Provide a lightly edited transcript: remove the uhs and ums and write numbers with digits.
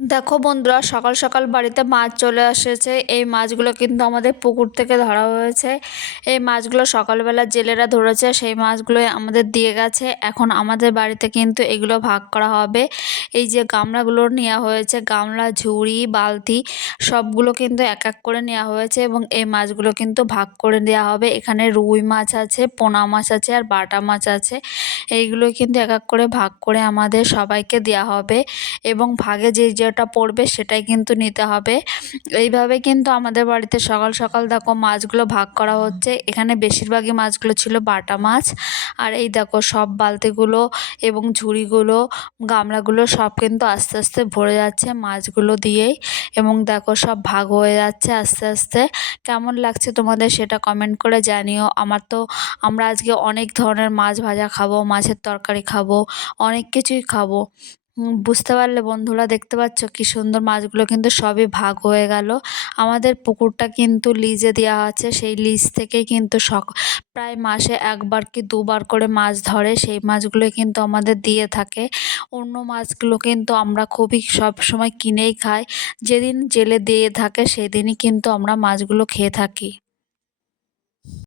দেখো বন্ধুরা, সকাল সকাল বাড়িতে মাছ চলে এসেছে। এই মাছগুলো কিন্তু আমাদের পুকুর থেকে ধরা হয়েছে। এই মাছগুলো সকালবেলা জেলেরা ধরেছে, সেই মাছগুলোই আমাদের দিয়ে গেছে। এখন আমাদের বাড়িতে কিন্তু এগুলো ভাগ করা হবে। এই যে গামলাগুলো নেওয়া হয়েছে, গামলা, ঝুড়ি, বালতি সবগুলো কিন্তু এক এক করে নেওয়া হয়েছে এবং এই মাছগুলো কিন্তু ভাগ করে দেওয়া হবে। এখানে রুই মাছ আছে, পোনা মাছ আছে আর বাটা মাছ আছে। এইগুলো কিন্তু এক এক করে ভাগ করে আমাদের সবাইকে দেওয়া হবে এবং ভাগে যেটা পড়বে সেটাই কিন্তু নিতে হবে। এইভাবে কিন্তু আমাদের বাড়িতে সকাল সকাল দেখো মাছগুলো ভাগ করা হচ্ছে। এখানে বেশিরভাগই মাছগুলো ছিল বাটা মাছ। আর এই দেখো সব বালতিগুলো এবং ঝুড়িগুলো, গামলাগুলো সব কিন্তু আস্তে আস্তে ভরে যাচ্ছে মাছগুলো দিয়েই। এবং দেখো সব ভাগ হয়ে যাচ্ছে আস্তে আস্তে। কেমন লাগছে তোমাদের সেটা কমেন্ট করে জানিও। আমরা আজকে অনেক ধরনের মাছ ভাজা খাবো, মাছের তরকারি খাবো, অনেক কিছুই খাবো। বুঝতে পারলে বন্ধুরা, দেখতে পাচ্ছ কি সুন্দর মাছগুলো কিন্তু সবই ভাগ হয়ে গেল। আমাদের পুকুরটা কিন্তু লিজে দেওয়া আছে, সেই লিজ থেকে কিন্তু প্রায় মাসে একবার কি দুবার করে মাছ ধরে, সেই মাছগুলো কিন্তু আমাদের দিয়ে থাকে। অন্য মাছগুলো কিন্তু আমরা খুবই সব সময় কিনেই খাই। যেদিন জেলে দিয়ে থাকে সেদিনই কিন্তু আমরা মাছগুলো খেয়ে থাকি।